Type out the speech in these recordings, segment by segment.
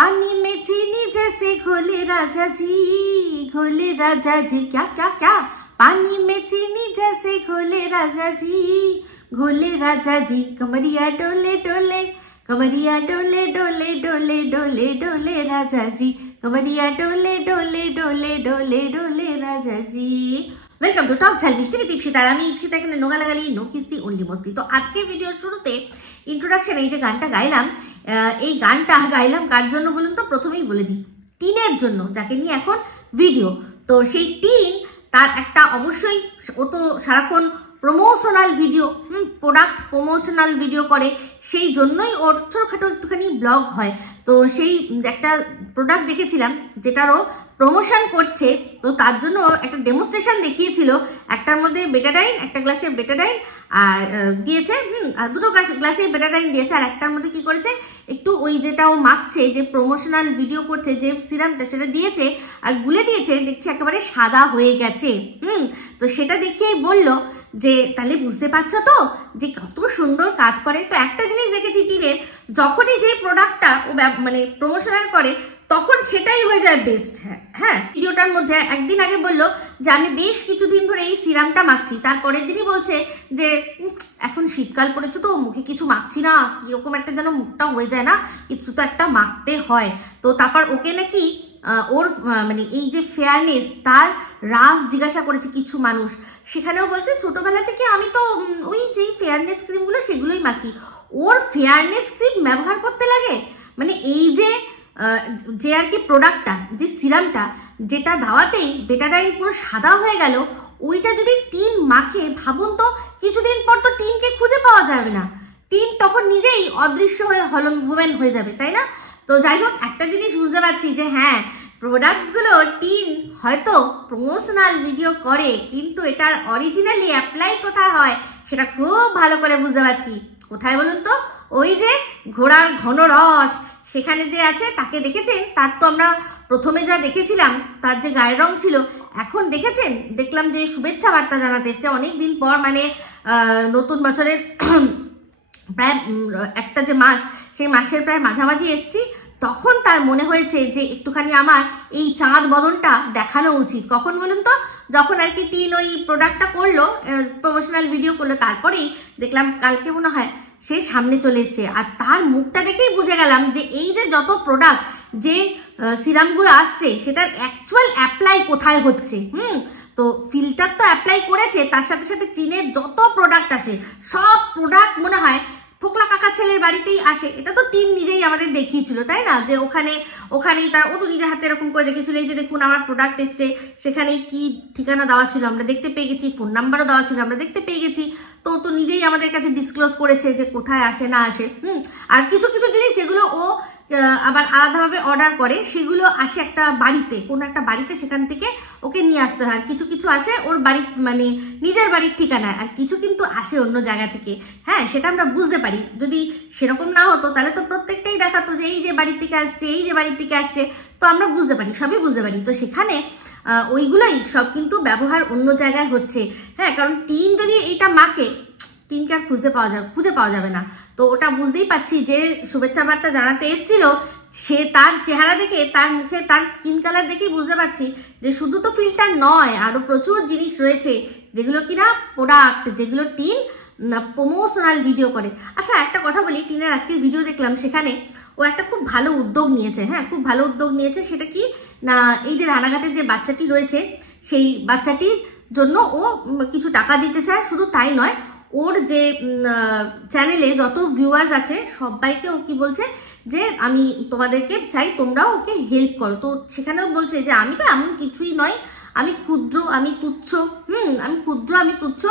पानी में चीनी जैसे घोले राजा जी, घोले राजा जी। क्या क्या क्या? पानी में चीनी जैसे घोले राजा जी, घोले राजा जी। कमरिया डोले डोले, कमरिया डोले डोले डोले डोले डोले राजा जी, कमरिया डोले डोले डोले डोले डोले राजा जी। वेलकम टू टॉक झाल मिष्टी विद इप्सिता। আমি ইপসিতা এখানে নোগা লাগালি নো কিস্তি অনলি মস্তি। তো আজকে ভিডিওর শুরুতে ইন্ট্রোডাকশন এই যে গানটা গাইলাম, এই গানটা গাইলাম কার জন্য বলুন তো? প্রথমেই বলে দিই, টিনের জন্য, যাকে নিয়ে এখন ভিডিও। তো সেই টিন তার একটা অবশ্যই, ও তো সারাক্ষণ promotional video, product promotional video করে, সেই জন্যই ওর ছোটখাটো একটুখানি ব্লগ হয়। তো সেই একটা প্রোডাক্ট দেখেছিলাম যেটারও প্রমোশন করছে, তো তার জন্য একটা ডেমোস্ট্রেশন দেখিয়েছিল। একটার মধ্যে বেটাডাইন, একটা গ্লাসে বেটাডাইন আর দিয়েছে, আর দুটো গ্লাসে বেটাডাইন দিয়েছে, আর একটার মধ্যে কি করেছে, একটু ওই যেটা ও মাখছে, যে প্রমোশনাল ভিডিও করছে যে সিরামটা, সেটা দিয়েছে আর গুলে দিয়েছে, দেখছি একেবারে সাদা হয়ে গেছে। তো সেটা দেখিয়েই বললো যে তাহলে বুঝতে পারছো তো যে কত সুন্দর কাজ করে। তো একটা জিনিস দেখেছি টিনের, যখনই যে প্রোডাক্টটা ও মানে প্রমোশনাল করে তখন সেটাই হয়ে যায় বেস্ট। হ্যাঁ, ভিডিওটার মধ্যে একদিন আগে বললো যে আমি বেশ কিছুদিন ধরে এই সিরামটা মাখছি, তারপরের দিনই বলছে যে এখন শীতকাল পড়েছে তো মুখে কিছু মাখছি না, এরকম একটা যেন মুখটা হয়ে যায় না, কিছু তো একটা মাখতে হয়। তো তারপর ওকে নাকি ওর মানে এই যে ফেয়ারনেস, তার রাজ জিজ্ঞাসা করেছে কিছু মানুষ, সেখানেও বলছে ছোটবেলা থেকে আমি তো ওই যে ফেয়ারনেস ক্রিমগুলো সেগুলোই মাখি। ওর ফেয়ারনেস ক্রিম ব্যবহার করতে লাগে, মানে এই যে আর কি প্রোডাক্টটা, যে সিরামটা, যেটা ধাওয়াতেই বেটাডাইন পুরো সাদা হয়ে গেল, ওইটা যদি টিন মাখে, ভাবুন তো কিছুদিন পর তো টিনকে খুঁজে পাওয়া যাবে না, টিন তখন নিজেই অদৃশ্য হয়ে হলনভূমেন হয়ে যাবে, তাই না? তো যাই হোক, একটা জিনিস বুঝতে পারছি যে হ্যাঁ, প্রোডাক্টগুলো টিন হয়তো প্রমোশনাল ভিডিও করে, কিন্তু এটার অরিজিনালি অ্যাপ্লাই কোথায় হয় সেটা খুব ভালো করে বুঝতে পারছি। কোথায় বলুন তো? ওই যে ঘোড়ার ঘন রস, সেখানে যে আছে, তাকে দেখেছেন? তার তো আমরা প্রথমে যা দেখেছিলাম তার যে গায়ের রং ছিল, এখন দেখেছেন, দেখলাম যে শুভেচ্ছা বার্তা জানাতে এসছে অনেকদিন পর, মানে নতুন বছরের প্রায় একটা যে মাস, সেই মাসের প্রায় মাঝামাঝি এসছি, তখন তার মনে হয়েছে যে একটুখানি আমার এই চাঁদ বদনটা দেখানো উচিত। কখন বলুন তো? যখন আর কি টিন ওই প্রোডাক্টটা করলো, প্রমোশনাল ভিডিও করলো, তারপরেই দেখলাম কালকে মনে হয় সে সামনে চলে এসছে, আর তার মুখটা দেখেই বুঝে গেলাম যে এই যে যত প্রোডাক্ট, যে সিরামগুলো আসছে, সেটার অ্যাকচুয়াল অ্যাপ্লাই কোথায় হচ্ছে। তো ফিল্টার তো অ্যাপ্লাই করেছে, তার সাথে সাথে টিনের যত প্রোডাক্ট আসে, সব প্রোডাক্ট মনে হয় ফোকলা কাকা ছেলের বাড়িতেই আসে। এটা তো টিন নিজেই আমাদের দেখিয়েছিল, তাই না? যে ওখানেই তার, ও তো নিজের হাতে এরকম করে দেখেছিল, এই যে দেখুন আমার প্রোডাক্ট এসছে, সেখানে কি ঠিকানা দেওয়া ছিল আমরা দেখতে পেয়ে গেছি, ফোন নাম্বারও দেওয়া ছিল আমরা দেখতে পেয়ে গেছি। তো নিজেই আমাদের কাছে ডিসক্লোজ করেছে যে কোথায় আসে না আসে। আর কিছু কিছু জিনিস যেগুলো ও আবার আলাদাভাবে অর্ডার করে, সেগুলো আসে একটা বাড়িতে, কোনো একটা বাড়িতে, সেখান থেকে ওকে নিয়ে আসতে হয়। আর কিছু কিছু আসে ওর বাড়ি, মানে নিজের বাড়ির ঠিকানায়, আর কিছু কিন্তু আসে অন্য জায়গা থেকে। হ্যাঁ, সেটা আমরা বুঝতে পারি। যদি সেরকম না হতো তাহলে তো প্রত্যেকটাই দেখাতো যে এই যে বাড়ির থেকে আসছে, এই যে বাড়ির থেকে আসছে, তো আমরা বুঝতে পারি, সবই বুঝতে পারি। তো সেখানে ওইগুলোই সব কিন্তু ব্যবহার অন্য জায়গায় হচ্ছে। হ্যাঁ, কারণ টিন যদি এইটা মাখে, টিনকে আর খুঁজে পাওয়া যাবে না। তো ওটা বুঝতেই পারছি যে শুভেচ্ছা বার্তা জানাতে এসেছিল, সে তার চেহারা দেখে, তার মুখে, তার স্কিন কালার দেখেই বুঝতে পারছি যে শুধু তো ফিল্টার নয়, আরো প্রচুর জিনিস রয়েছে যেগুলো কিনা প্রোডাক্ট, যেগুলো টিন প্রমোশনাল ভিডিও করে। আচ্ছা, একটা কথা বলি, টিনের আজকের ভিডিও দেখলাম, সেখানে ও একটা খুব ভালো উদ্যোগ নিয়েছে। হ্যাঁ, খুব ভালো উদ্যোগ নিয়েছে। সেটা কি না, এই যে রানাঘাটের যে বাচ্চাটি রয়েছে, সেই বাচ্চাটির জন্য ও কিছু টাকা দিতে চায়। শুধু তাই নয়, ওর যে চ্যানেলে যত ভিউয়ার্স আছে সবাইকে ও কি বলছে যে আমি তোমাদেরকে চাই তোমরাও ওকে হেল্প করো। তো সেখানেও বলছে যে আমি তো এমন কিছুই নয়, আমি ক্ষুদ্র, আমি তুচ্ছ, আমি ক্ষুদ্র, আমি তুচ্ছ।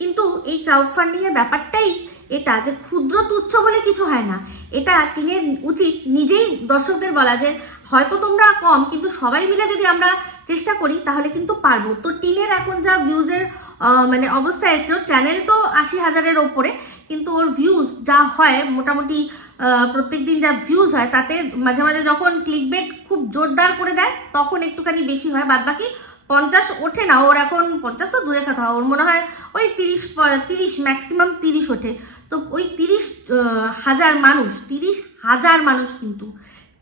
কিন্তু এই ক্রাউড ফান্ডিং এর ব্যাপারটাই এটা, যে ক্ষুদ্র তুচ্ছ বলে কিছু হয় না। এটা টিনের উচিত নিজেই দর্শকদের বলা যে হয়তো তোমরা কম, কিন্তু সবাই মিলে যদি আমরা চেষ্টা করি তাহলে কিন্তু পারবো। তো টিনের এখন যা ভিউজের মানে অবস্থা এসছে, ওর চ্যানেল তো 80,000-এর ওপরে, কিন্তু ওর ভিউজ যা হয় মোটামুটি প্রত্যেকদিন যা ভিউজ হয়, তাতে মাঝে মাঝে যখন ক্লিকবেট খুব জোরদার করে দেয় তখন একটুখানি বেশি হয়, বাদ বাকি 50 ওঠে না। ওর এখন 50 তো দূরে কথা, ওর মনে হয় ওই 30 ম্যাক্সিমাম 30 ওঠে। তো ওই 30,000 মানুষ, 30,000 মানুষ, কিন্তু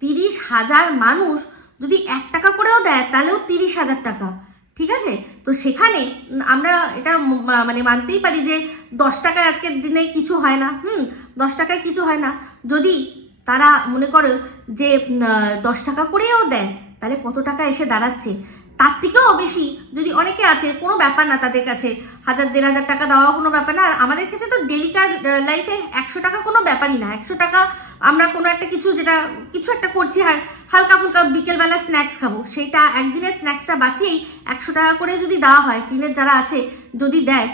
30,000 মানুষ যদি 1 টাকা করেও দেয় তাহলেও 30,000 টাকা, ঠিক আছে? তো সেখানে আমরা এটা মানে মানতেই পারি যে 10 টাকায় আজকের দিনে কিছু হয় না। 10 টাকায় কিছু হয় না। যদি তারা মনে করো যে 10 টাকা করেও দেয় তাহলে কত টাকা এসে দাঁড়াচ্ছে? তার থেকেও বেশি যদি অনেকে আছে, কোনো ব্যাপার না, তাদের কাছে 1,000-1,500 টাকা দেওয়া কোনো ব্যাপার না। আর আমাদের কাছে তো ডেলিকার লাইফে 100 টাকা কোনো ব্যাপারই না। 100 টাকা আমরা কোনো একটা কিছু একটা করছি, আর হালকা ফুলকা বিকেলবেলা স্ন্যাক্স খাবো, সেটা একদিনের স্ন্যাক্সটা বাঁচিয়েই 100 টাকা করে যদি দেওয়া হয়, টিনের যারা আছে যদি দেয়,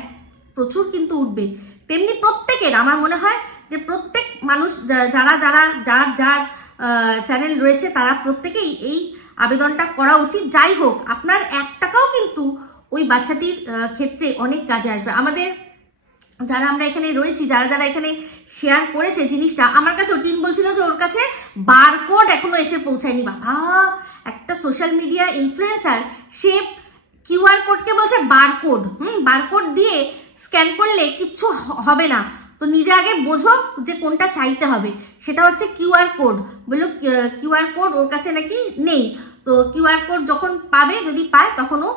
প্রচুর কিন্তু উঠবে। তেমনি প্রত্যেকের, আমার মনে হয় যে প্রত্যেক মানুষ যার চ্যানেল রয়েছে তারা প্রত্যেকেই এই আবেদনটা করা উচিত। যাই হোক, আপনার 1 টাকাও কিন্তু ওই বাচ্চাটির ক্ষেত্রে অনেক কাজে আসবে। আমাদের যারা আমরা এখানে রয়েছি, যারা এখানে শেয়ার করেছে জিনিসটা, আমার কাছে টিন বলছিল যে ওর কাছে বারকোড এখনো এসে পৌঁছায়নি। বাবা, একটা সোশ্যাল মিডিয়া ইনফ্লুয়েন্সার, সে কিউআর কোডকে বলছে বারকোড। বারকোড দিয়ে স্ক্যান করলে কিচ্ছু হবে না, তো নিজে আগে বোঝো যে কোনটা চাইতে হবে। সেটা হচ্ছে কিউআর কোড। বললো কিউআর কোড ওর কাছে নাকি নেই, তো কিউআর কোড যখন পাবে, যদি পায়, তখনও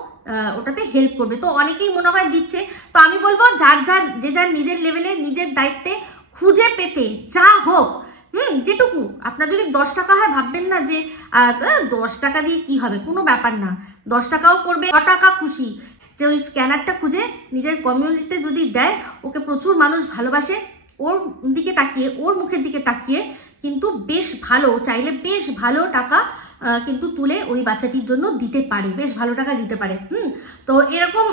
ওটাতে হেল্প করবে। তো অনেকেই মনে হয় দিচ্ছে। তো আমি বলবো যার নিজের লেভেলে, নিজের দায়িত্বে খুঁজে পেতে যা হোক, যেটুকু আপনার যদি 10 টাকা হয়, ভাববেন না যে 10 টাকা দিয়ে কি হবে, কোনো ব্যাপার না। 10 টাকাও করবে, 1 টাকা খুশি। যে ওই স্ক্যানারটা খুঁজে নিজের কমিউনিটিতে যদি দেয়, ওকে প্রচুর মানুষ ভালোবাসে, ওর দিকে তাকিয়ে, ওর মুখের দিকে তাকিয়ে কিন্তু বেশ ভালো, চাইলে বেশ ভালো টাকা কিন্তু তুলে ওই বাচ্চাটির জন্য দিতে পারে, বেশ ভালো টাকা দিতে পারে। তো এরকম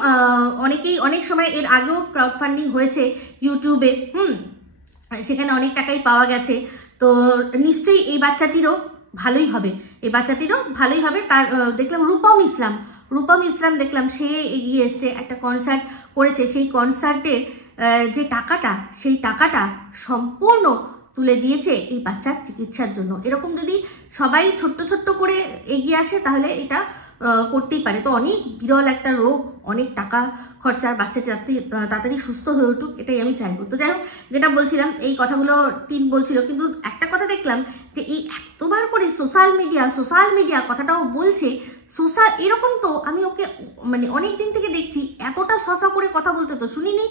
অনেকেই অনেক সময় এর আগেও ক্রাউড ফান্ডিং হয়েছে ইউটিউবে, সেখানে অনেক টাকাই পাওয়া গেছে। তো নিশ্চয়ই এই বাচ্চাটিরও ভালোই হবে, তার দেখলাম রূপম ইসলাম দেখলাম, সে এগিয়ে এসছে, একটা কনসার্ট করেছে, সেই কনসার্টের যে টাকাটা, সেই টাকাটা সম্পূর্ণ তুলে দিয়েছে এই বাচ্চার চিকিৎসার জন্য। এরকম যদি সবাই ছোট্ট করে এগিয়ে আসে, তাহলে এটা করতেই পারে। তো অনেক বিরল একটা রোগ, অনেক টাকা খরচার, বাচ্চাটি তাড়াতাড়ি সুস্থ হয়ে উঠুক, এটাই আমি চাইবো। তো যাই হোক, যেটা বলছিলাম, এই কথাগুলো টিন বলছিল, কিন্তু একটা কথা দেখলাম যে এই এতবার করে সোশ্যাল মিডিয়া কথাটাও বলছে। এরকম তো আমি ওকে মানে অনেকদিন থেকে দেখছি, এতটা শশা করে কথা বলতে তো শুনিনি।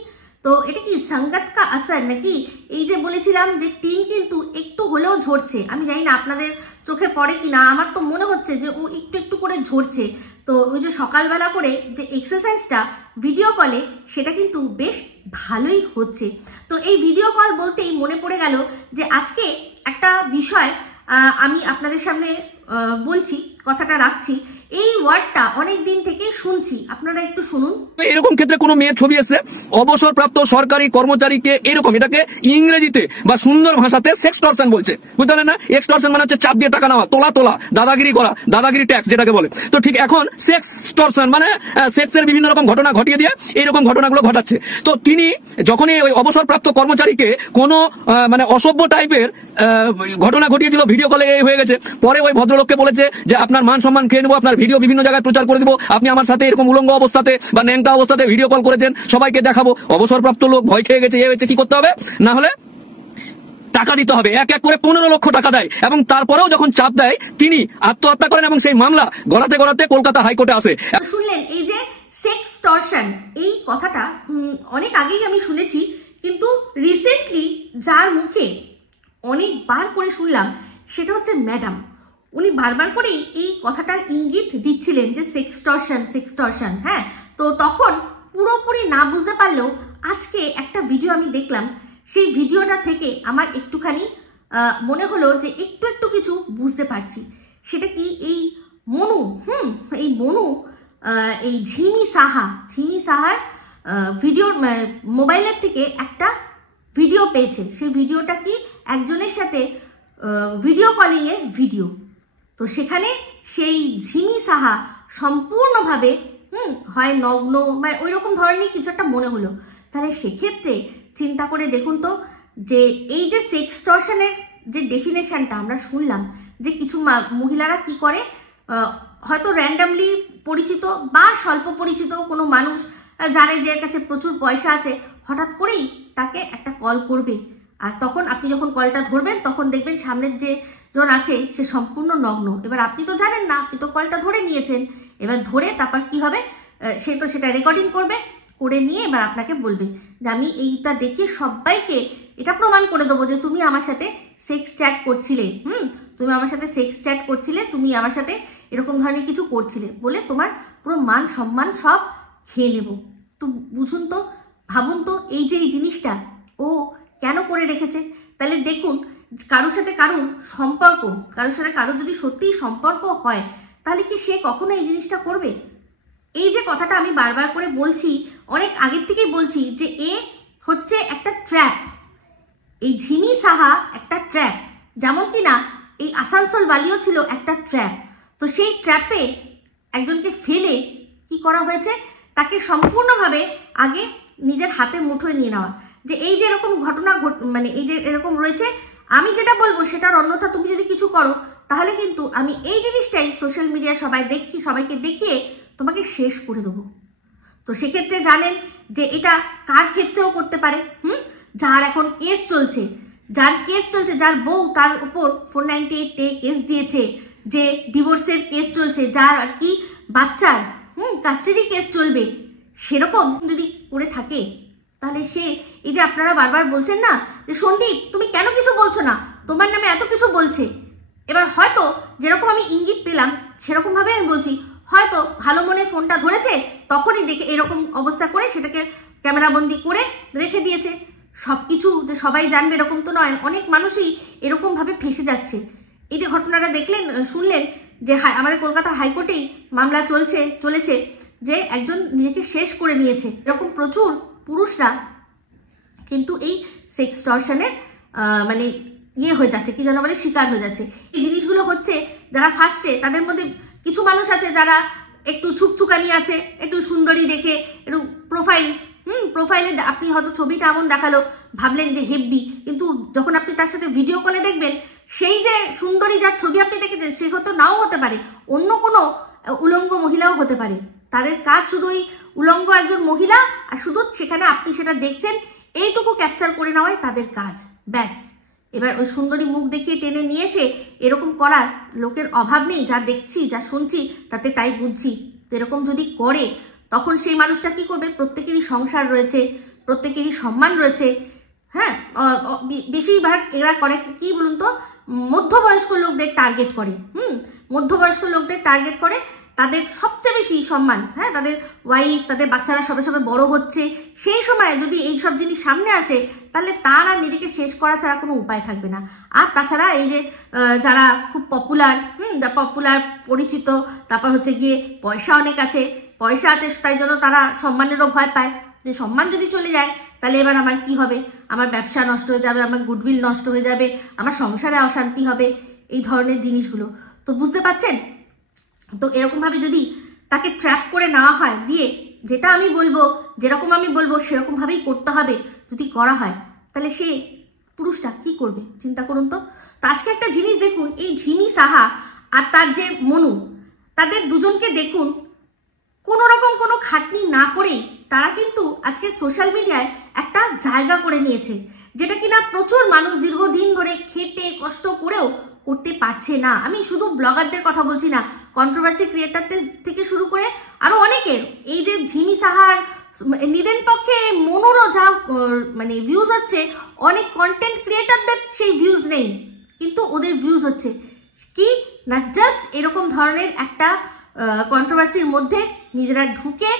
তো এটা কি সঙ্গত কা আসর নাকি? এই যে বলেছিলাম যে টিন কিন্তু একটু হলেও ঝরছে, আমি জানি না আপনাদের চোখে পড়ে কিনা, আমার তো মনে হচ্ছে যে ও একটু করে ঝরছে। তো ওই যে সকালবেলা করে যে এক্সারসাইজটা ভিডিও কলে, সেটা কিন্তু বেশ ভালোই হচ্ছে। তো এই ভিডিও কল বলতেই মনে পড়ে গেল যে আজকে একটা বিষয় আমি আপনাদের সামনে বলছি, কথাটা রাখছি। এই ওয়ার্ডটা অনেক দিন থেকেই শুনছি, আপনারা একটু শুনুন। এরকম ক্ষেত্রে কোনো মেয়ের ছবি এসে অবসরপ্রাপ্ত সরকারি কর্মচারীকে এরকম, এটাকে ইংরেজিতে বা সুন্দর ভাষাতে সেক্সটরশন বলছে, বুঝতে পারলেন না? এক্সটরশন মানে হচ্ছে চাপ দিয়ে টাকা নেওয়া, তোলা, দাদাগিরি করা, দাদাগিরি ট্যাক্স যেটাকে বলে। তো ঠিক এখন সেক্সটরশন মানে সেক্সের বিভিন্ন রকম ঘটনা ঘটিয়ে দিয়ে এইরকম ঘটনাগুলো ঘটাচ্ছে। তো তিনি যখনই ওই অবসরপ্রাপ্ত কর্মচারীকে কোনো মানে অসভ্য টাইপের ঘটনা ঘটিয়েছিল, ভিডিও কলে হয়ে গেছে, পরে ওই ভদ্রলোককে বলেছে যে আপনার মান সম্মান খেয়ে নেবো, আপনার ভিডিও বিভিন্ন জায়গায় প্রচার করে দিব, আপনি আমার সাথে এরকম উলঙ্গ অবস্থাতে বা ন্যাংটা অবস্থাতে ভিডিও কল করেছেন, সবাইকে দেখাবো। অবসরপ্রাপ্ত লোক ভয় খেয়ে গেছে, হয়েছে, কি করতে হবে? না হলে টাকা দিতে হবে। এক করে 15 লক্ষ টাকা দেয়, এবং তারপরেও যখন চাপ দেয় তিনি আত্মহত্যা করেন, এবং সেই মামলা গড়াতে কলকাতা হাইকোর্টে আসে। শুনলেন এই যে সেক্সটরশন, এই কথাটা অনেক আগেই আমি শুনেছি, কিন্তু রিসেন্টলি যার মুখে অনেকবার করে শুনলাম, সেটা হচ্ছে ম্যাডাম। উনি বারবার করেই এই কথাটার ইঙ্গিত দিচ্ছিলেন যে সেক্সটরশন। হ্যাঁ, তো তখন পুরোপুরি না বুঝতে পারলেও আজকে একটা ভিডিও আমি দেখলাম, সেই ভিডিওটা থেকে আমার একটুখানি মনে হলো যে একটু কিছু বুঝতে পারছি। সেটা কি, এই মনু এই ঝিমি সাহার ভিডিও, মোবাইলের থেকে একটা ভিডিও পেয়েছে। সেই ভিডিওটা কি, একজনের সাথে ভিডিও কলিং এর ভিডিও। তো সেখানে সেই ঝিমি সাহা সম্পূর্ণভাবে হয় নগ্ন, মানে ওই রকম ধরনের কিছু একটা মনে হলো। তাহলে সেক্ষেত্রে চিন্তা করে দেখুন তো, যে এই যে সেক্সটরশনের যে ডেফিনেশনটা আমরা শুনলাম, যে কিছু মহিলারা কি করে, হয়তো র্যান্ডামলি পরিচিত বা স্বল্প পরিচিত কোনো মানুষ জানে যে এর কাছে প্রচুর পয়সা আছে, হঠাৎ করেই তাকে একটা কল করবে। আর তখন আপনি যখন কলটা ধরবেন, তখন দেখবেন সামনের যে জন আছে সে সম্পূর্ণ নগ্ন। এবার আপনি তো জানেন না, আপনি তো কলটা ধরে নিয়েছেন, এবার ধরে তারপর কি হবে, সে তো সেটা রেকর্ডিং করবে, করে নিয়ে এবার আপনাকে বলবে যে আমি এইটা দেখে সবাইকে এটা প্রমাণ করে দেবো যে তুমি আমার সাথে সেক্স চ্যাট করছিলে, তুমি আমার সাথে সেক্স চ্যাট করছিলে, তুমি আমার সাথে এরকম ধরনের কিছু করছিলে বলে তোমার পুরো মান সম্মান সব খেয়ে নেব। তো বুঝুন তো, ভাবুন তো, এই যে এই জিনিসটা ও কেন করে রেখেছে। তাহলে দেখুন, কারোর সাথে কারোর সম্পর্ক, কারোর সাথে কারোর যদি সত্যিই সম্পর্ক হয় তাহলে কি সে কখনো এই জিনিসটা করবে? এই যে কথাটা আমি বারবার করে বলছি, অনেক আগের থেকেই বলছি যে এ হচ্ছে একটা ট্র্যাপ, এই ঝিমি সাহা একটা ট্র্যাপ, যেমন কিনা এই আসানসোল বালিও ছিল একটা ট্র্যাপ। তো সেই ট্র্যাপে একজনকে ফেলে কি করা হয়েছে, তাকে সম্পূর্ণভাবে আগে নিজের হাতে মুঠোয় নিয়ে নেওয়া, যে এই যে এরকম ঘটনা মানে এই যে এরকম রয়েছে, আমি যেটা বলবো সেটার অন্যথা তুমি যদি কিছু করো তাহলে কিন্তু আমি এই জিনিসটাই সোশ্যাল মিডিয়া সবাইকে দেখিয়ে তোমাকে শেষ করে দেবো। তো সেক্ষেত্রে জানেন যে এটা কার ক্ষেত্রেও করতে পারে, যার এখন কেস চলছে, যার বউ তার উপর 498 কেস দিয়েছে, যে ডিভোর্সের কেস চলছে, যার আর কি বাচ্চার কাস্টাডি কেস চলবে, সেরকম যদি করে থাকে তাহলে সে, এই যে আপনারা বারবার বলছেন না যে সন্দীপ তুমি কেন কিছু বলছো না, তোমার নামে এত কিছু বলছে, এবার হয়তো যেরকম আমি ইঙ্গিত পেলাম সেরকম ভাবে আমি বলছি, হয়তো ভালো মনে ফোনটা ধরেছে, তখনই দেখে এরকম অবস্থা করে সেটাকে ক্যামেরাবন্দি করে রেখে দিয়েছে। সবকিছু যে সবাই জানবে এরকম তো নয়, অনেক মানুষই এরকম ভাবে ফেসে যাচ্ছে। এই যে ঘটনাটা দেখলেন, শুনলেন যে আমাদের কলকাতা হাইকোর্টেই মামলা চলেছে যে একজন নিজেকে শেষ করে নিয়েছে। এরকম প্রচুর পুরুষরা কিন্তু এই সেক্সটর্শনের মানে হয়ে যাচ্ছে, কি যেন বলে, শিকার হয়ে যাচ্ছে। এই জিনিসগুলো হচ্ছে যারা ফাঁসছে তাদের মধ্যে কিছু মানুষ আছে যারা একটু ছুকছুকানি আছে, একটু সুন্দরী দেখে, একটু প্রোফাইলে আপনি হয়তো ছবিটা এমন দেখালো, ভাবলেন যে হেব্বি, কিন্তু যখন আপনি তার সাথে ভিডিও কলে দেখবেন সেই যে সুন্দরী যার ছবি আপনি দেখেছেন সে হয়তো নাও হতে পারে, অন্য কোনো উলঙ্গ মহিলাও হতে পারে। তাদের কাজ শুধু ওই উলঙ্গ একজন মহিলা আর শুধু সেখানে আপনি সেটা দেখছেন এইটুকু ক্যাপচার করে নেওয়াই তাদের কাজ, ব্যাস। এবার ওই সুন্দরী মুখ দেখিয়ে টেনে নিয়ে এসে এরকম করার লোকের অভাব নেই, যা দেখছি যা শুনছি তাতে তাই বুঝছি। তো এরকম যদি করে তখন সেই মানুষটা কি করবে, প্রত্যেকেরই সংসার রয়েছে, প্রত্যেকেরই সম্মান রয়েছে, হ্যাঁ। বেশিরভাগ এরা করে কি বলুন তো, মধ্যবয়স্ক লোকদের টার্গেট করে, মধ্যবয়স্ক লোকদের টার্গেট করে, তাদের সবচেয়ে বেশি সম্মান, হ্যাঁ, তাদের ওয়াইফ, তাদের বাচ্চারা সবে সবে বড় হচ্ছে, সেই সময় যদি এই সব জিনিস সামনে আসে তাহলে তার আর নিজেকে শেষ করা ছাড়া কোনো উপায় থাকবে না। আর তাছাড়া এই যে যারা খুব পপুলার পরিচিত, তারপর হচ্ছে গিয়ে পয়সা অনেক আছে, পয়সা আছে তাই জন্য তারা সম্মানেরও ভয় পায়, যে সম্মান যদি চলে যায় তাহলে এবার আমার কি হবে, আমার ব্যবসা নষ্ট হয়ে যাবে, আমার গুডউইল নষ্ট হয়ে যাবে, আমার সংসারে অশান্তি হবে, এই ধরনের জিনিসগুলো। তো বুঝতে পারছেন? তো এরকম ভাবে যদি তাকে ট্র্যাপ করে নেওয়া হয়, দিয়ে যেটা আমি বলবো, যেরকম আমি বলবো সেরকম ভাবেই করতে হবে, যদি করা হয় তাহলে সে পুরুষটা কি করবে চিন্তা করুন তো। আজকে একটা জিনিস দেখুন, এই ঝিমি সাহা আর তার যে মনু, তাদের দুজনকে দেখুন, কোনো রকম কোনো খাটনি না করেই তারা কিন্তু আজকে সোশ্যাল মিডিয়ায় একটা জায়গা করে নিয়েছে, যেটা কিনা প্রচুর মানুষ দীর্ঘদিন ধরে খেটে কষ্ট করেও করতে পারছে না। আমি শুধু ব্লগারদের কথা বলছি না, কন্ট্রোভার্সি ক্রিয়েটারদের থেকে শুরু করে আরো অনেকের, এই যে ঝিমি সাহার নিদেন পক্ষে মনুরও যা মানে ভিউজ হচ্ছে, অনেক কন্টেন্ট ক্রিয়েটারদের সেই ভিউজ নেই, কিন্তু ওদের ভিউজ হচ্ছে কি না, জাস্ট এরকম ধরনের একটা কন্ট্রোভার্সির মধ্যে নিজেরা ঢুকে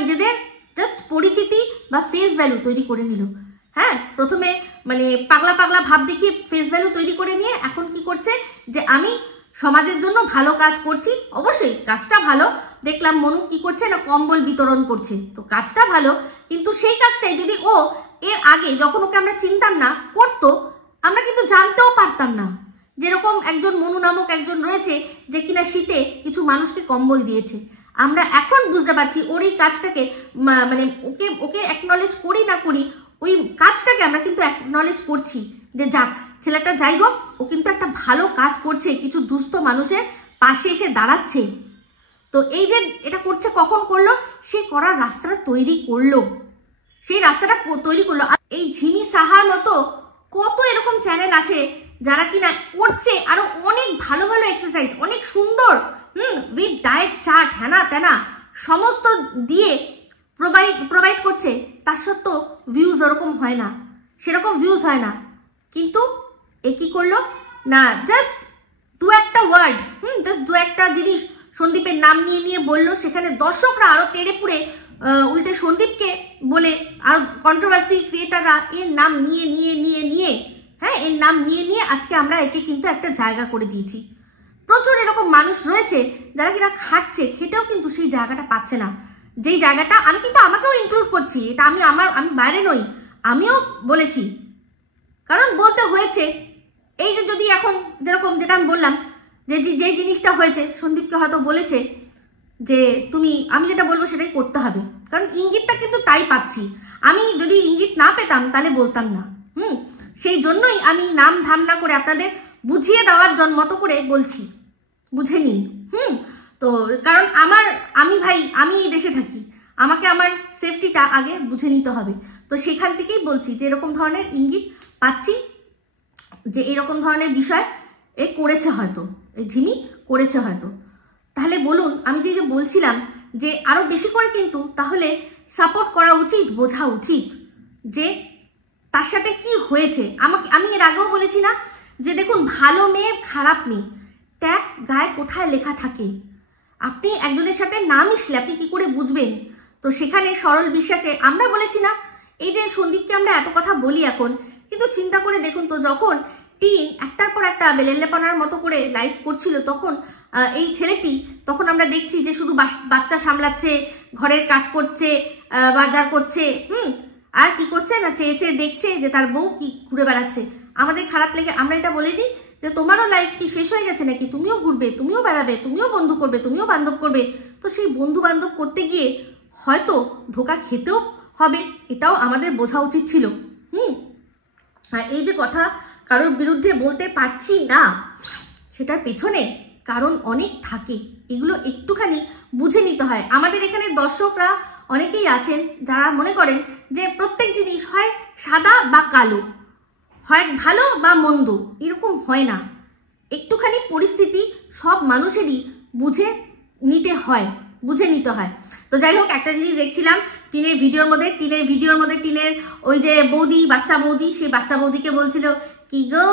নিজেদের জাস্ট পরিচিতি বা ফেস ভ্যালু তৈরি করে নিল। হ্যাঁ, প্রথমে মানে পাগলা ভাব দেখিয়ে ফেস ভ্যালু তৈরি করে নিয়ে এখন কি করছে, যে আমি সমাজের জন্য ভালো কাজ করছি। অবশ্যই কাজটা ভালো, দেখলাম মনু কি করছে না, কম্বল বিতরণ করছে, তো কাজটা ভালো, কিন্তু সেই কাজটাই যদি ও এর আগে যখন ওকে আমরা চিনতাম না করতো, আমরা কিন্তু জানতেও পারতাম না। যেরকম একজন মনু নামক একজন রয়েছে যে কিনা শীতে কিছু মানুষকে কম্বল দিয়েছে, আমরা এখন বুঝতে পারছি ওর এই কাজটাকে মানে ওকে অ্যাকনলেজ করি না করি, ওই কাজটাকে আমরা কিন্তু অ্যাকনলেজ করছি যে যাক ছেলেটা যাই হোক, ও কিন্তু একটা ভালো কাজ করছে, কিছু দুস্থ মানুষের পাশে এসে দাঁড়াচ্ছে। তো এই যে এটা করছে, কখন করলো, সে করার রাস্তাটা তৈরি করলো, সেই রাস্তাটা তৈরি করলো। এই ঝিমি সাহার মতো কত এরকম চ্যানেল আছে যারা কিনা করছে আরো অনেক ভালো ভালো এক্সারসাইজ, অনেক সুন্দর উইথ ডায়েট চার্ট হ্যানা ত্যানা সমস্ত দিয়ে প্রোভাইড করছে, তার সত্ত্বেও ভিউজ ওরকম হয় না, সেরকম ভিউজ হয় না। কিন্তু এ কি করলো না, জাস্ট দু একটা ওয়ার্ড, জাস্ট দু একটা জিনিস সন্দীপের নাম নিয়ে নিয়ে বললো, সেখানে দর্শকরা আরো তেড়ে পুড়ে উল্টে সন্দীপকে বলে আর কন্ট্রোভার্সি ক্রিয়েটাররা এর নাম নিয়ে নিয়ে নিয়ে নিয়ে হ্যাঁ এর নাম নিয়ে নিয়ে আজকে আমরা একে কিন্তু একটা জায়গা করে দিয়েছি। প্রচুর এরকম মানুষ রয়েছে যারা কিনা খাটছে, খেটেও কিন্তু সেই জায়গাটা পাচ্ছে না, যেই জায়গাটা আমি কিন্তু আমাকেও ইনক্লুড করছি, এটা আমি বাইরে নই, আমিও বলেছি, কারণ বলতে হয়েছে। এই যে যদি এখন যেরকম যেটা আমি বললাম যে যে জিনিসটা হয়েছে, সন্দীপকে হয়তো বলেছে যে আমি যেটা বলবো সেটাই করতে হবে, কারণ ইঙ্গিতটা কিন্তু তাই পাচ্ছি। আমি যদি ইঙ্গিত না পেতাম তাহলে বলতাম না। সেই জন্যই আমি নাম ধাম না করে আপনাদের বুঝিয়ে দেওয়ার মতো করে বলছি, বুঝে নিন। তো কারণ আমি এই দেশে থাকি, আমাকে আমার সেফটিটা আগে বুঝে নিতে হবে। তো সেখান থেকেই বলছি যে এরকম ধরনের ইঙ্গিত পাচ্ছি যে এরকম ধরনের বিষয় এ করেছে হয়তো, এই ঝিমি করেছে হয়তো। তাহলে বলুন, আমি যে বলছিলাম যে আরো বেশি করে কিন্তু তাহলে সাপোর্ট করা উচিত, বোঝা উচিত যে তার সাথে কি হয়েছে। আমি এর আগেও বলেছি না যে দেখুন, ভালো মেয়ে খারাপ মেয়ে ট্যাগ গায়ে কোথায় লেখা থাকে, আপনি একজনের সাথে না মিশলে আপনি কি করে বুঝবেন? তো সেখানে সরল বিশ্বাসে আমরা বলেছি না, এই যে সন্দীপকে আমরা এত কথা বলি এখন, কিন্তু চিন্তা করে দেখুন তো, যখন টিন একটার পর একটা বেলেল্লেপনার মতো করে লাইভ করছিল, তখন এই ছেলেটি, তখন আমরা দেখছি যে শুধু বাচ্চা সামলাচ্ছে, ঘরের কাজ করছে, বাজার করছে, আর কি করছে না, চেয়ে চেয়ে দেখছে যে তার বউ কি ঘুরে বেড়াচ্ছে। আমাদের খারাপ লেগে আমরা এটা বলে দিই যে তোমারও লাইফ কি শেষ হয়ে গেছে নাকি? তুমিও ঘুরবে, তুমিও বেড়াবে, তুমিও বন্ধু করবে, তুমিও বান্ধব করবে। তো সেই বন্ধু বান্ধব করতে গিয়ে হয়তো ধোকা খেতেও হবে, এটাও আমাদের বোঝা উচিত ছিল। আর এই যে কথা কারোর বিরুদ্ধে বলতে পারছি না, সেটার পেছনে কারণ অনেক থাকে, এগুলো একটুখানি বুঝে নিতে হয়। আমাদের এখানে দর্শকরা অনেকেই আছেন যারা মনে করেন যে প্রত্যেক জিনিস হয় সাদা বা কালো, হয় ভালো বা মন্দ, এরকম হয় না। একটুখানি পরিস্থিতি সব মানুষেরই বুঝে নিতে হয়। তো যাই হোক, একটা জিনিস দেখছিলাম টিনের ভিডিওর মধ্যে টিনের ওই যে বৌদি, বাচ্চা বৌদি, সেই বাচ্চা বৌদিকে বলছিল কি গো,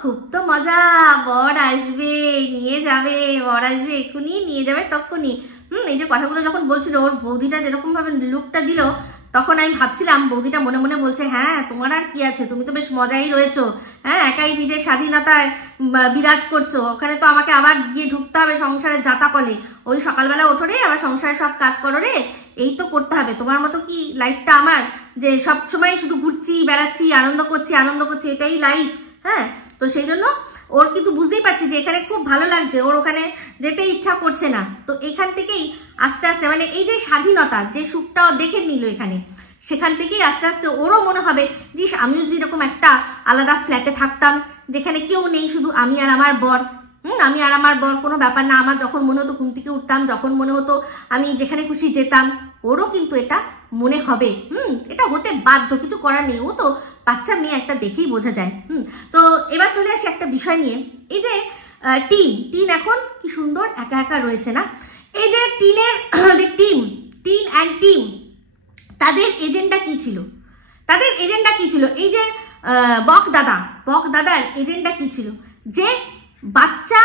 খুব তো মজা, বর আসবে নিয়ে যাবে, বর আসবে এক্ষুনি নিয়ে যাবে তক্ষুনি। এই যে কথাগুলো যখন বলছিল, ওর বৌদিটা যেরকম ভাবে লুকটা দিল, তখন আমি ভাবছিলাম বৌদিটা মনে মনে বলছে, হ্যাঁ তোমার আর কি আছে, তুমি তো বেশ মজাই রয়েছো, হ্যাঁ একাই নিজের স্বাধীনতায় বিরাজ করছো, ওখানে তো আমাকে আবার গিয়ে ঢুকতে হবে সংসারের জাতা কলে, ওই সকালবেলা ওঠো রে, আবার সংসারে সব কাজ করো রে, এই তো করতে হবে। তোমার মতো কি লাইফটা আমার, যে সব সময় শুধু ঘুরছি বেড়াচ্ছি আনন্দ করছি, এটাই লাইফ? হ্যাঁ, তো সেই জন্য ওর কিন্তু বুঝতেই পারছি যে এখানে খুব ভালো লাগছে, ওর ওখানে যেতে ইচ্ছা করছে না। তো এখান থেকেই আস্তে আস্তে, মানে এই যে স্বাধীনতা, যে সুখটাও দেখে নিল এখানে, সেখান থেকেই আস্তে আস্তে ওরও মনে হবে যে আমি যদি এরকম একটা আলাদা ফ্ল্যাটে থাকতাম, যেখানে কেউ নেই, শুধু আমি আর আমার বর, কোনো ব্যাপার না, আমার যখন মনে হতো ঘুম থেকে উঠতাম, যখন মনে হতো আমি যেখানে খুশি যেতাম, ওরও কিন্তু এটা মনে হবে। এটা হতে বাধ্য, কিছু করার নেই, ও তো বাচ্চা মেয়ে, একটা দেখেই বোঝা যায়। তো এবার চলে আসি একটা বিষয় নিয়ে, এই যে টিন এখন কি সুন্দর একা একা রয়েছে না, এই যে টিনের যে টিন অ্যান্ড টিম, তাদের এজেন্ডা কি ছিল? এই যে বক দাদার এজেন্ডা কি ছিল? যে বাচ্চা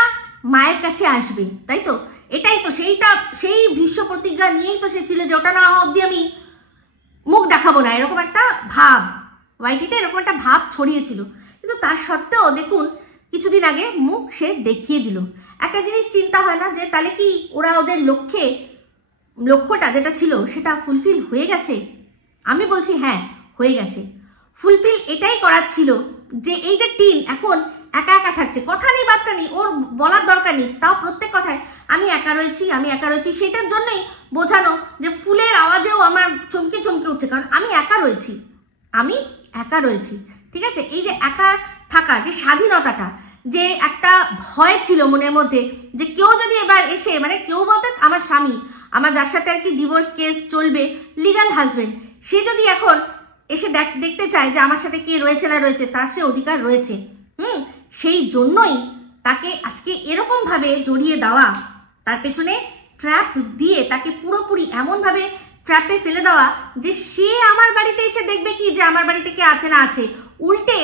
মায়ের কাছে আসবে, তাই তো? এটাই তো সেই ভীষ্ম প্রতিজ্ঞা নিয়েই তো সে ছিল যে ওটা না অবধি আমি মুখ দেখাবো না, এরকম একটা ভাব ওয়াইটিতে, এরকম একটা ভাব ছড়িয়েছিল। কিন্তু তার সত্ত্বেও দেখুন, কিছুদিন আগে মুখ সে দেখিয়ে দিল। একটা জিনিস চিন্তা হয় না যে তাহলে কি ওরা ওদের লক্ষ্যটা যেটা ছিল সেটা ফুলফিল হয়ে গেছে? আমি বলছি হ্যাঁ, হয়ে গেছে। ফুলফিল এটাই করার ছিল যে এই যে টিন এখন একা একা থাকছে, কথা নেই বার্তা নেই, ওর বলার দরকার নেই, তাও প্রত্যেক কথায় আমি একা রয়েছি, সেটার জন্যই বোঝানো যে ফুলের আওয়াজেও আমার চমকে উঠছে, কারণ আমি একা রয়েছি। ঠিক আছে, এই যে একা থাকা, যে স্বাধীনতাটা, যে একটা ভয় ছিল মনের মধ্যে যে কেউ যদি এবার এসে, মানে কেউ বলতে আমার স্বামী, আমার যার সাথে আর কি ডিভোর্স কেস চলবে, লিগাল হাজবেন্ড, সে যদি এখন এসে দেখতে চায় যে আমার সাথে কে রয়েছে না রয়েছে, তার সে অধিকার রয়েছে। সেই জন্যই তাকে আজকে এরকম ভাবে জড়িয়ে দেওয়া, তার পেছনে ট্র্যাপ দিয়ে তাকে পুরোপুরি এমন ভাবে ট্র্যাপে ফেলে দেওয়া যে সে আমার বাড়িতে এসে দেখবে কি যে আমার বাড়িতে কে আছে না আছে। উল্টে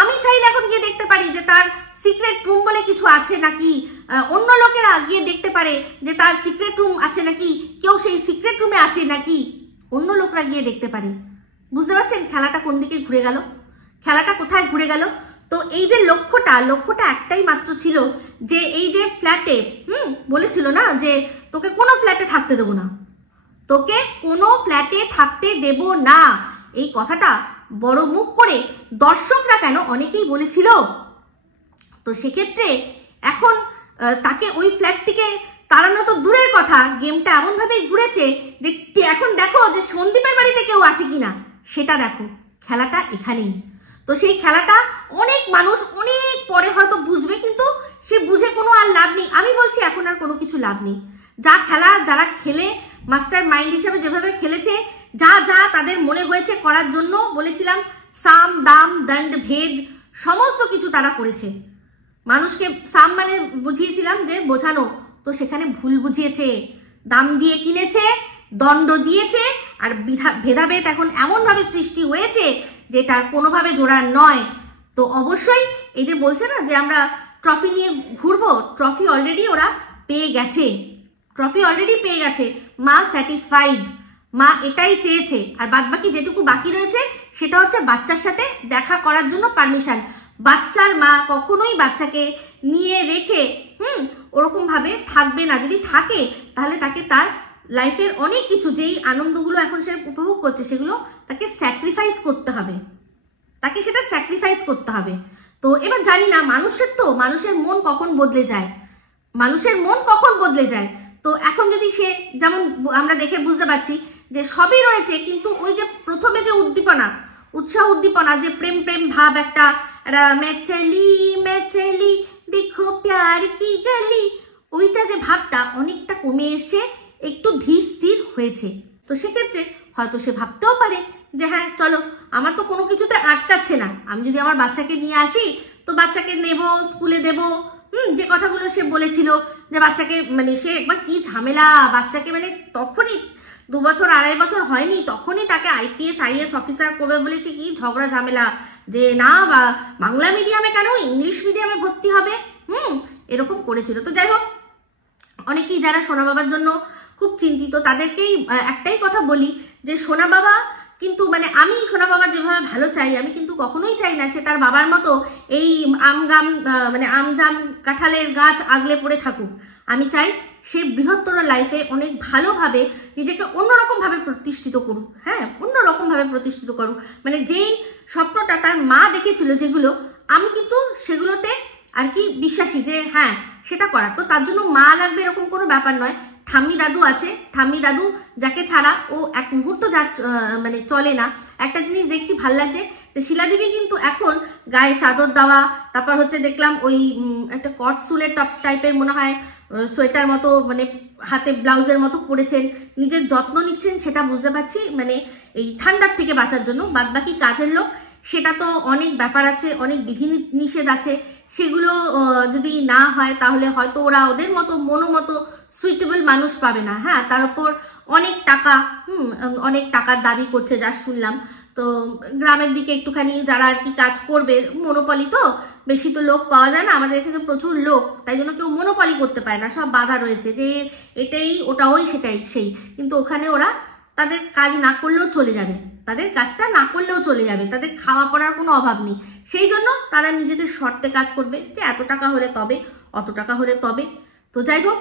আমি চাইলে এখন গিয়ে দেখতে পারি যে তার সিক্রেট রুম বলে কিছু আছে নাকি, অন্য লোকেরা গিয়ে দেখতে পারে যে তার সিক্রেট রুম আছে নাকি, কেউ সেই সিক্রেট রুমে আছে নাকি, অন্য লোকরা গিয়ে দেখতে পারে। বুঝতে পারছেন খেলাটা কোন দিকে ঘুরে গেল, খেলাটা কোথায় ঘুরে গেল। তো এই যে লক্ষ্যটা একটাই মাত্র ছিল যে এই যে ফ্ল্যাটে বলেছিল না যে তোকে কোনো ফ্ল্যাটে থাকতে দেবো না, তোকে কোনো ফ্ল্যাটে থাকতে দেব না, এই কথাটা বড় মুখ করে দর্শকরা কেন অনেকেই বলেছিল। তো সেক্ষেত্রে এখন তাকে ওই ফ্ল্যাট থেকে তাড়ানো তো দূরের কথা, গেমটা এমন ভাবেই ঘুরেছে যে এখন দেখো যে সন্দীপের বাড়িতে কেউ আছে কিনা সেটা দেখো, খেলাটা এখানেই। তো সেই খেলাটা অনেক মানুষ অনেক পরে হয়তো বুঝবে, কিন্তু সে বুঝে কোনো আর লাভ নেই। আমি বলছি এখন আর কোনো কিছু লাভ নেই। যা খেলা যারা খেলে মাস্টার মাইন্ড হিসেবে যেভাবে খেলেছে, যা যা তাদের মনে হয়েছে করার জন্য বলেছিলাম, সাম দাম দণ্ড ভেদ সমস্ত কিছু তারা করেছে। মানুষকে সাম মানে বুঝিয়েছিলাম যে বোঝানো, তো সেখানে ভুল বুঝিয়েছে, দাম দিয়ে কিনেছে, দণ্ড দিয়েছে, আর ভেদাভেদ এখন এমন ভাবে সৃষ্টি হয়েছে যেটার কোনোভাবে জোড়া নয়। তো অবশ্যই এই যে বলছে না যে আমরা ট্রফি নিয়ে ঘুরবো, ট্রফি অলরেডি ওরা পেয়ে গেছে, ট্রফি অলরেডি পেয়ে গেছে। মা স্যাটিসফাইড, মা এটাই চেয়েছে। আর বাদবাকি যেটুকু বাকি রয়েছে সেটা হচ্ছে বাচ্চার সাথে দেখা করার জন্য পারমিশন। বাচ্চার মা কখনোই বাচ্চাকে নিয়ে রেখে ওরকম ভাবে থাকবে না। যদি থাকে তাহলে তাকে তার লাইফের অনেক কিছু, যেই আনন্দগুলো এখন সে উপভোগ করছে সেগুলো তাকে স্যাক্রিফাইস করতে হবে, তাকে সেটা স্যাক্রিফাইস করতে হবে। তো এবার জানি না মানুষের মন কখন বদলে যায়, মানুষের মন কখন বদলে যায়। তো এখন যদি সে যেমন আমরা দেখে বুঝতে পারছি যে সবই রয়েছে, কিন্তু ওই যে প্রথমে যে উৎসাহ উদ্দীপনা, যে প্রেম প্রেম ভাব একটা মেচেলি দেখো প্যার কি গলি, ওইটা যে ভাবটা অনেকটা কমে এসছে, একটু ধীর স্থির হয়েছে। তো সেক্ষেত্রে হয়তো সে ভাবতেও পারে যে হ্যাঁ চলো, আমার তো কোনো কিছুতে আটকাচ্ছে না, আমি যদি আমার বাচ্চাকে নিয়ে আসি তো বাচ্চাকে নেব, স্কুলে দেব, যে কথাগুলো সে বলেছিল যে বাচ্চাকে মানে সে একবার কি ঝামেলা, বাচ্চাকে মানে তখনই 2 বছর 2.5 বছর হয়নি তখনই তাকে IPS IAS অফিসার করবে বলে সে কি ঝগড়া ঝামেলা, যে না বাংলা মিডিয়ামে কেন ইংলিশ মিডিয়ামে ভর্তি হবে, এরকম করেছিল। তো যাই হোক, অনেকেই যারা সোনা বাবার জন্য খুব চিন্তিত তাদেরকেই একটাই কথা বলি যে সোনা বাবা কিন্তু মানে আমি সোনা বাবার যেভাবে ভালো চাই, আমি কিন্তু কখনোই চাই না সে তার বাবার মতো এই আমজাম কাঁঠালের গাছ আগলে পড়ে থাকুক। আমি চাই সে বৃহত্তর লাইফে অনেক ভালোভাবে নিজেকে অন্যরকম ভাবে প্রতিষ্ঠিত করুক, হ্যাঁ অন্যরকম ভাবে প্রতিষ্ঠিত করুক। মানে যেই স্বপ্নটা তার মা দেখেছিল যেগুলো, আমি কিন্তু সেগুলোতে আর কি বিশ্বাসী যে হ্যাঁ সেটা করার। তো তার জন্য মা লাগবে এরকম কোনো ব্যাপার নয়, ঠাম্মি দাদু আছে, ঠাম্মি দাদু যাকে ছাড়া ও এক মুহূর্ত মানে চলে না। একটা জিনিস দেখছি ভাল লাগছে যে শিলাদেবী কিন্তু এখন গায়ে চাদর দেওয়া, তারপর হচ্ছে দেখলাম ওই একটা কট সুলের টপ টাইপের মনে হয় সোয়েটার মতো, মানে হাতে ব্লাউজের মতো পরেছেন, নিজের যত্ন নিচ্ছেন, সেটা বুঝতে পারছি মানে এই ঠান্ডার থেকে বাঁচার জন্য। বাদবাকি কাজের লোক সেটা তো অনেক ব্যাপার আছে, অনেক বিধি নিষেধ আছে, সেগুলো যদি না হয় তাহলে হয়তো ওরা ওদের মতো মতো সুইটেবল মানুষ পাবে না। হ্যাঁ, তার উপর অনেক টাকার দাবি করছে যা শুনলাম। তো গ্রামের দিকে একটুখানি যারা আর কি কাজ করবে, মনোপলি তো বেশি তো লোক পাওয়া যায় না, আমাদের এখানে প্রচুর লোক, তাই জন্য কেউ মনোপলি করতে পারে না, সব বাধা রয়েছে যে এটাই ওটা ওই সেটাই সেই। কিন্তু ওখানে ওরা তাদের কাজ না করলেও চলে যাবে, তাদের কাজটা না করলেও চলে যাবে, তাদের খাওয়া পড়ার কোনো অভাব নেই। সেই জন্য তারা নিজেদের শর্তে কাজ করবে যে এত টাকা হলে তবে, অত টাকা হলে তবে। তো যাই হোক,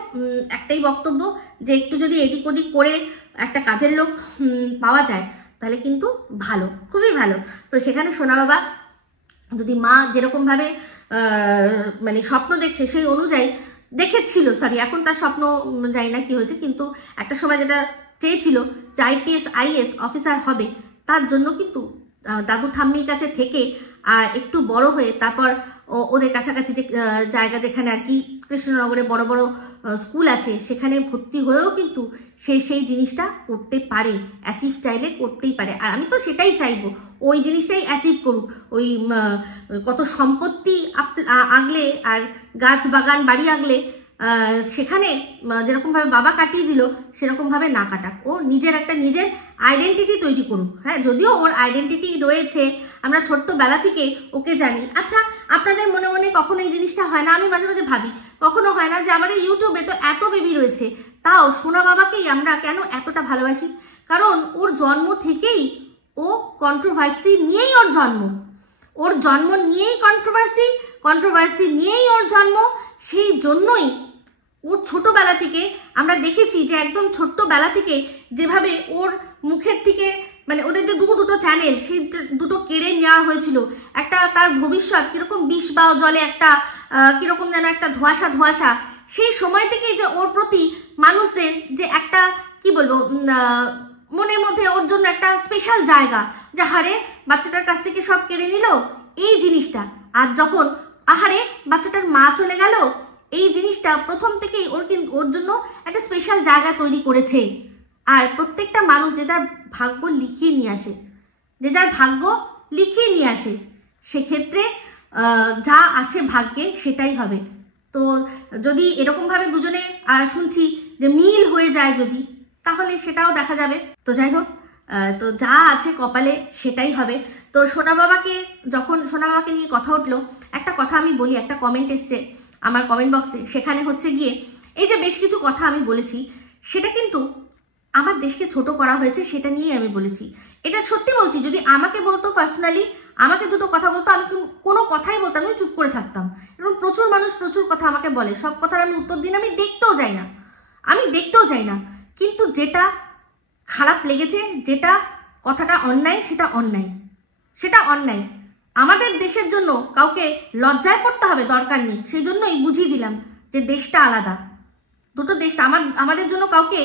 একটাই বক্তব্য যে একটু যদি এদিক ওদিক করে একটা কাজের লোক পাওয়া যায় তাহলে কিন্তু ভালো, খুবই ভালো। তো সেখানে সোনা বাবা যদি মা যেরকম ভাবে মানে স্বপ্ন দেখছে সেই অনুযায়ী দেখেছিল, এখন তার স্বপ্ন জানি না কি হয়েছে, কিন্তু একটা সময় যেটা চেয়েছিল যে IPS IAS অফিসার হবে, তার জন্য কিন্তু দাদু ঠাম্মির কাছে থেকে একটু বড় হয়ে তারপর ওদের কাছাকাছি যে জায়গা যেখানে আর কি কৃষ্ণনগরে বড় বড় স্কুল আছে সেখানে ভর্তি হয়েও কিন্তু সেই জিনিসটা করতে পারে, অ্যাচিভ চাইলে করতেই পারে। আর আমি তো সেটাই চাইবো, ওই জিনিসটাই অ্যাচিভ করুক, ওই কত সম্পত্তি আগলে আর গাছ বাগান বাড়ি আগলে সেখানে যেরকম ভাবে বাবা কাটিয়ে দিল সেরকম ভাবে না কাটাক, ও নিজের আইডেন্টিটি তৈরি করুক। হ্যাঁ, যদিও ওর আইডেন্টিটি রয়েছে, আমরা ছোট্টবেলা থেকে ওকে জানি। আচ্ছা, আপনাদের মনে মনে কখনো এই জিনিসটা হয় না? আমি মাঝে মাঝে ভাবি, কখনো হয় না যে আমাদের ইউটিউবে তো এত বেবি রয়েছে, তাও সোনা বাবাকেই আমরা কেন এতটা ভালোবাসি? কারণ ওর জন্ম থেকেই ও কন্ট্রোভার্সি নিয়েই ওর জন্ম নিয়েই কন্ট্রোভার্সি নিয়েই ওর জন্ম। সেই জন্যই ও ছোটবেলা থেকে আমরা দেখেছি যে একদম ছোট্টবেলা থেকে যেভাবে ওর মুখের থেকে মানে ওদের যে দুটো চ্যানেল, সেই দুটো কেড়ে নেওয়া হয়েছিল, একটা তার ভবিষ্যৎ কিরকম বিষ বা জলে একটা কিরকম যেন একটা ধোঁয়াশা, সেই সময় থেকেই যে ওর প্রতি মানুষদের যে একটা কি বলবো মনের মধ্যে ওর জন্য একটা স্পেশাল জায়গা, যে হারে বাচ্চাটার কাছ থেকে সব কেড়ে নিল এই জিনিসটা। আর যখন আহারে বাচ্চাটার মা চলে গেল, এই জিনিসটা প্রথম থেকেই ওর জন্য একটা স্পেশাল জায়গা তৈরি করেছে। আর প্রত্যেকটা মানুষ যে যার ভাগ্য লিখিয়ে নিয়ে আসে, সেক্ষেত্রে যা আছে ভাগ্যে সেটাই হবে। তো যদি এরকম ভাবে দুজনে শুনছি যে মিল হয়ে যায় যদি, তাহলে সেটাও দেখা যাবে। তো যাই হোক, তো যা আছে কপালে সেটাই হবে। তো সোনা বাবাকে নিয়ে কথা উঠলো, একটা কথা আমি বলি, একটা কমেন্ট এসছে আমার কমেন্ট বক্সে, সেখানে হচ্ছে গিয়ে এই যে বেশ কিছু কথা আমি বলেছি, সেটা কিন্তু আমার দেশকে ছোট করা হয়েছে সেটা নিয়ে আমি বলেছি। এটা সত্যি বলছি, যদি আমাকে বলতো পার্সোনালি, আমাকে দুটো কথা বলতো, আমি কোনো কথাই বলতাম, আমি চুপ করে থাকতাম। এবং প্রচুর মানুষ প্রচুর কথা আমাকে বলে, সব কথার আমি উত্তর দিন, আমি দেখতেও যাই না। কিন্তু যেটা খারাপ লেগেছে, যেটা কথাটা অন্যায়, সেটা অন্যায়। আমাদের দেশের জন্য কাউকে লজ্জায় পড়তে হবে দরকার নেই, সেই জন্যই বুঝিয়ে দিলাম যে দেশটা আলাদা, দুটো দেশ, আমাদের জন্য কাউকে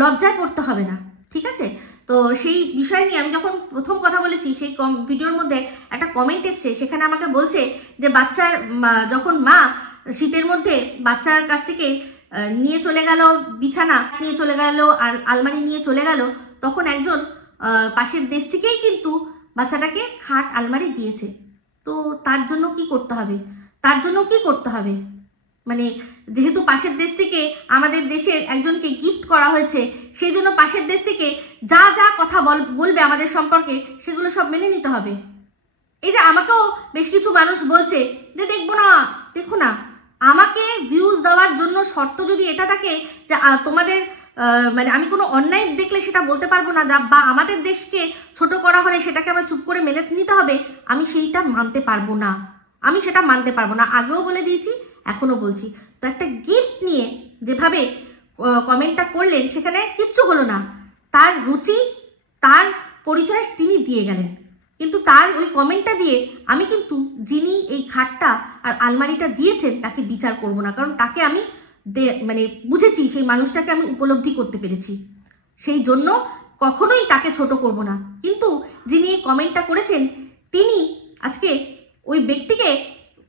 লজ্জায় পড়তে হবে না, ঠিক আছে? তো সেই বিষয় নিয়ে আমি যখন প্রথম কথা বলেছি, সেই ভিডিওর মধ্যে একটা কমেন্ট এসছে, সেখানে আমাকে বলছে যে বাচ্চার যখন মা শীতের মধ্যে বাচ্চার কাছ থেকে নিয়ে চলে গেল, বিছানা নিয়ে চলে গেল আর আলমারি নিয়ে চলে গেল, তখন একজন পাশের দেশ থেকেই কিন্তু বাচ্চাটাকে খাট আলমারি দিয়েছে। তো তার জন্য কি করতে হবে? মানে যেহেতু পাশের দেশ থেকে আমাদের দেশের একজনকে গিফট করা হয়েছে, সেই জন্য পাশের দেশ থেকে যা যা কথা বলবে আমাদের সম্পর্কে, সেগুলো সব মেনে নিতে হবে। এই যে আমাকেও বেশ কিছু মানুষ বলছে যে দেখো না, আমাকে ভিউজ দেওয়ার জন্য শর্ত যদি এটা থাকে যে তোমাদের মানে আমি কোনো অন্যায় দেখলে সেটা বলতে পারবো না, বা আমাদের দেশকে ছোট করা হলে সেটাকে আমরা চুপ করে মেনে নিতে হবে, আমি সেটা মানতে পারবো না। আগেও বলে দিয়েছি, এখনো বলছি। তো একটা গিফট নিয়ে যেভাবে কমেন্টটা করলেন, সেখানে কিচ্ছু হলো না। তার রুচি, তার পরিচয় তিনি দিয়ে গেলেন, কিন্তু তার ওই কমেন্টটা দিয়ে আমি কিন্তু যিনি এই খাটটা আর আলমারিটা দিয়েছেন তাকে বিচার করব না, কারণ তাকে আমি মানে বুঝেছি, সেই মানুষটাকে আমি উপলব্ধি করতে পেরেছি, সেই জন্য কখনোই তাকে ছোট করব না। কিন্তু যিনি এই কমেন্টটা করেছেন, তিনি আজকে ওই ব্যক্তিকে,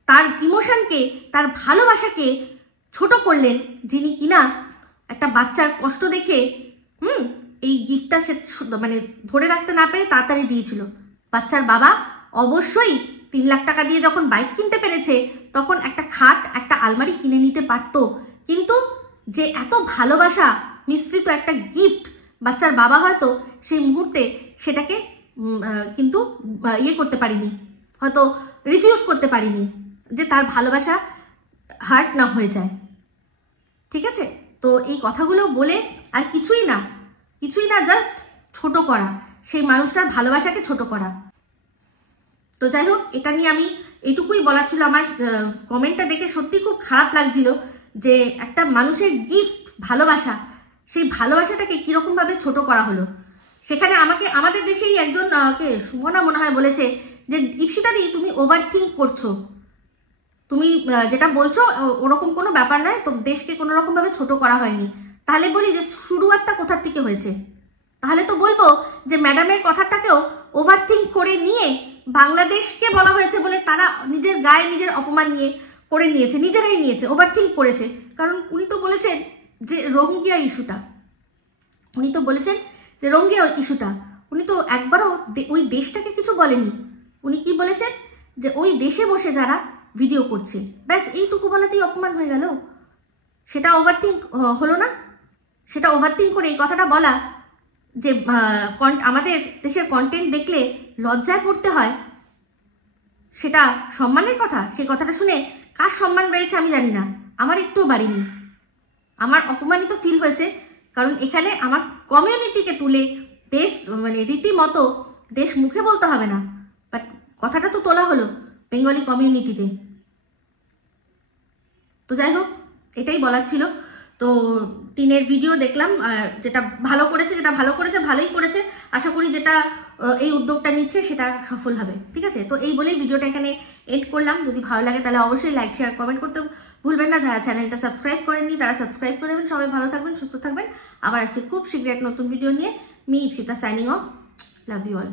তার ইমোশনকে, তার ভালোবাসাকে ছোট করলেন, যিনি কিনা একটা বাচ্চার কষ্ট দেখে এই গিফটটা সে মানে ধরে রাখতে না পেরে তাড়াতাড়ি দিয়েছিল। বাচ্চার বাবা অবশ্যই 3 লাখ টাকা দিয়ে যখন বাইক কিনতে পেরেছে, তখন একটা খাট, একটা আলমারি কিনে নিতে পারতো, কিন্তু যে এত ভালোবাসা মিশ্রিত একটা গিফট বাচ্চার বাবা হয়তো সেই মুহূর্তে সেটাকে কিন্তু করতে পারিনি, হয়তো রিফিউজ করতে পারিনি, যে তার ভালোবাসা হার্ট না হয়ে যায়, ঠিক আছে? তো এই কথাগুলো বলে আর কিছুই না, জাস্ট ছোট করা, সেই মানুষটার ভালোবাসাকে ছোট করা। তো যাই হোক, এটা নিয়ে আমি এটুকুই বলার ছিল। আমার কমেন্টটা দেখে সত্যি খুব খারাপ লাগছিল যে একটা মানুষের গিফট, ভালোবাসা, সেই ভালোবাসাটাকে কিরকম ভাবে ছোট করা হলো। সেখানে আমাদের দেশেই একজন সুমনা মনে হয় বলেছে যে ইপসিতাদি তুমি ওভার থিঙ্ক করছো, তুমি যেটা বলছো ওরকম কোনো ব্যাপার নয়, তো দেশকে কোনো রকম ভাবে ছোট করা হয়নি। তাহলে বলি যে শুরুয়াতটা কোথার থেকে হয়েছে? তাহলে তো বলবো যে ম্যাডামের কথাটাকেও ওভার থিঙ্ক করে নিয়ে বাংলাদেশকে বলা হয়েছে বলে তারা নিজের গায়ে নিজের অপমান করে নিয়েছে, নিজেরাই নিয়েছে, ওভার থিঙ্ক করেছে। কারণ উনি তো বলেছেন যে রোহিঙ্গা ইস্যুটা, উনি তো একবারও ওই দেশটাকে কিছু বলেনি। উনি কি বলেছেন যে ওই দেশে বসে যারা ভিডিও করছে, ব্যাস এইটুকু বলাতেই অপমান হয়ে গেল। সেটা ওভারথিঙ্ক হলো না? সেটা ওভারথিঙ্ক করে এই কথাটা বলা যে আমাদের দেশের কন্টেন্ট দেখলে লজ্জায় পড়তে হয়, সেটা সম্মানের কথা। সেই কথাটা শুনে কার সম্মান বেড়েছে আমি জানি না, আমার একটুও বাড়েনি। আমার অপমানিত ফিল হয়েছে, কারণ এখানে আমার কমিউনিটিকে তুলে দেশ মানে রীতিমতো দেশ মুখে বলতে হবে না, বাট কথাটা তো তোলা হলো বেঙ্গলি কমিউনিটিতে। তো যাই হোক, এটাই বলার ছিল। তো টিনের ভিডিও দেখলাম, যেটা ভালো করেছে ভালোই করেছে। আশা করি যেটা এই উদ্যোগটা নিচ্ছে সেটা সফল হবে। ঠিক আছে, তো এই বলেই ভিডিওটা এখানে এন্ড করলাম। যদি ভালো লাগে তাহলে অবশ্যই লাইক শেয়ার কমেন্ট করতে ভুলবেন না। যারা চ্যানেলটা সাবস্ক্রাইব করেননি তারা সাবস্ক্রাইব করে নেবেন। সবাই ভালো থাকবেন, সুস্থ থাকবেন। আবার আসছে খুব শীঘ্রই এক নতুন ভিডিও নিয়ে। Me Ipsita signing off. Love you all.